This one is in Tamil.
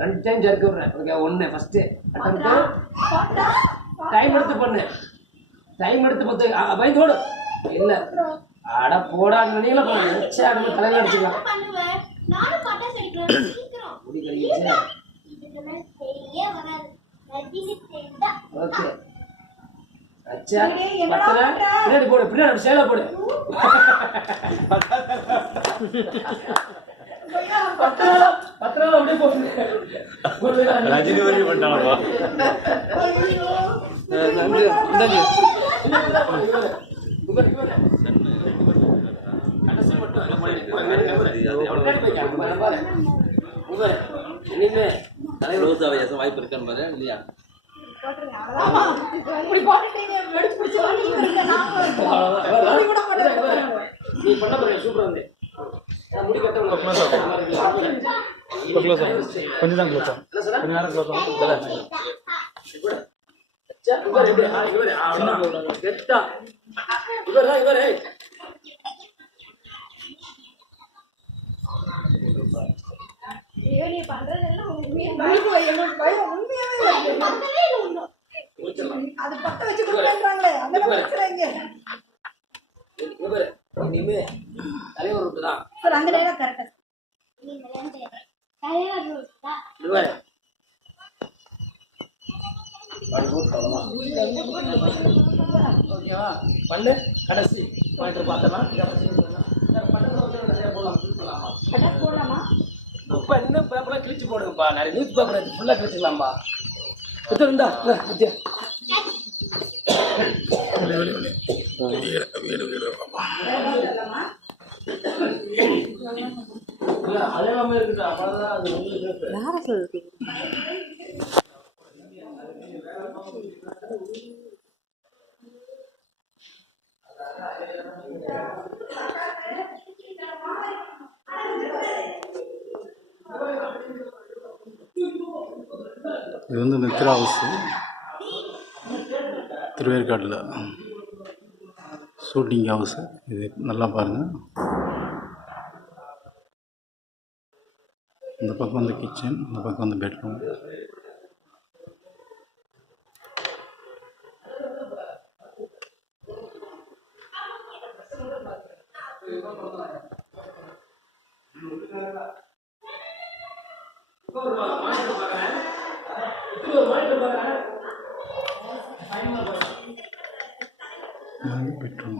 2 டைம் ஜர்க் விடுறேன். ஓகே 1 ஃபர்ஸ்ட் அட்டெம்ப்ட் டைம் எடுத்து பண்ணு. டைம் எடுத்து பத்து பயந்தோடு இல்ல அட போடா நினைல பண்ணு. ச்சே நம்ம தலையில அடிச்சுக்கலாம். நானும் பாட்டா சொல்றேன் சீக்கிரம். முடி கறியே. இதுக்கு செய்யே வராது. ரஜினி செய்தா. ஓகே. அச்சா பத்தல பின்னாடி போடு பின்னாடி சேல போடு. பத்தல அப்படியே போடு. ரஜினி வரி பண்ணாமா? நன்றி நன்றி. கடைசி மட்டும் இனிமே தலைவர் வாய்ப்பு இருக்கான்னு பாரு இல்லையா? நீ பண்ண பாரு சூப்பரா வந்து முடி கட்ட கொஞ்சம் தான் க்ளோஸ் கொஞ்ச நேரம் க்ளோஸ் அது பத்த வச்சு கொடுக்குறாங்களே அந்த பிரச்சனைங்க இனிமே தலைவர் ரூட் தான் சார் அந்த நேரம் கரெக்டா தலைவர் ரூட் தான் ஓகேவா பண்ணு கடைசி பாயிண்டர் பார்த்தலாம் போடலாமா இப்போ இன்னும் பேப்பர்லாம் கிழிச்சு போடுங்கப்பா நிறைய நியூஸ் பேப்பர் ஃபுல்லாக கிழிச்சிக்கலாம்ப்பா எடுத்துருந்தா வித்யா அதே மாதிரி இருக்குதா அவ்வளோதான் அது உங்களுக்கு இது வந்து மித்ரா ஹவுஸ் திருவேற்காட்டில் ஷூட்டிங் ஹவுஸ். இது நல்லா பாருங்கள். இந்த பக்கம் வந்து கிச்சன், இந்த பக்கம் வந்து பெட்ரூம். பெட்ரூம்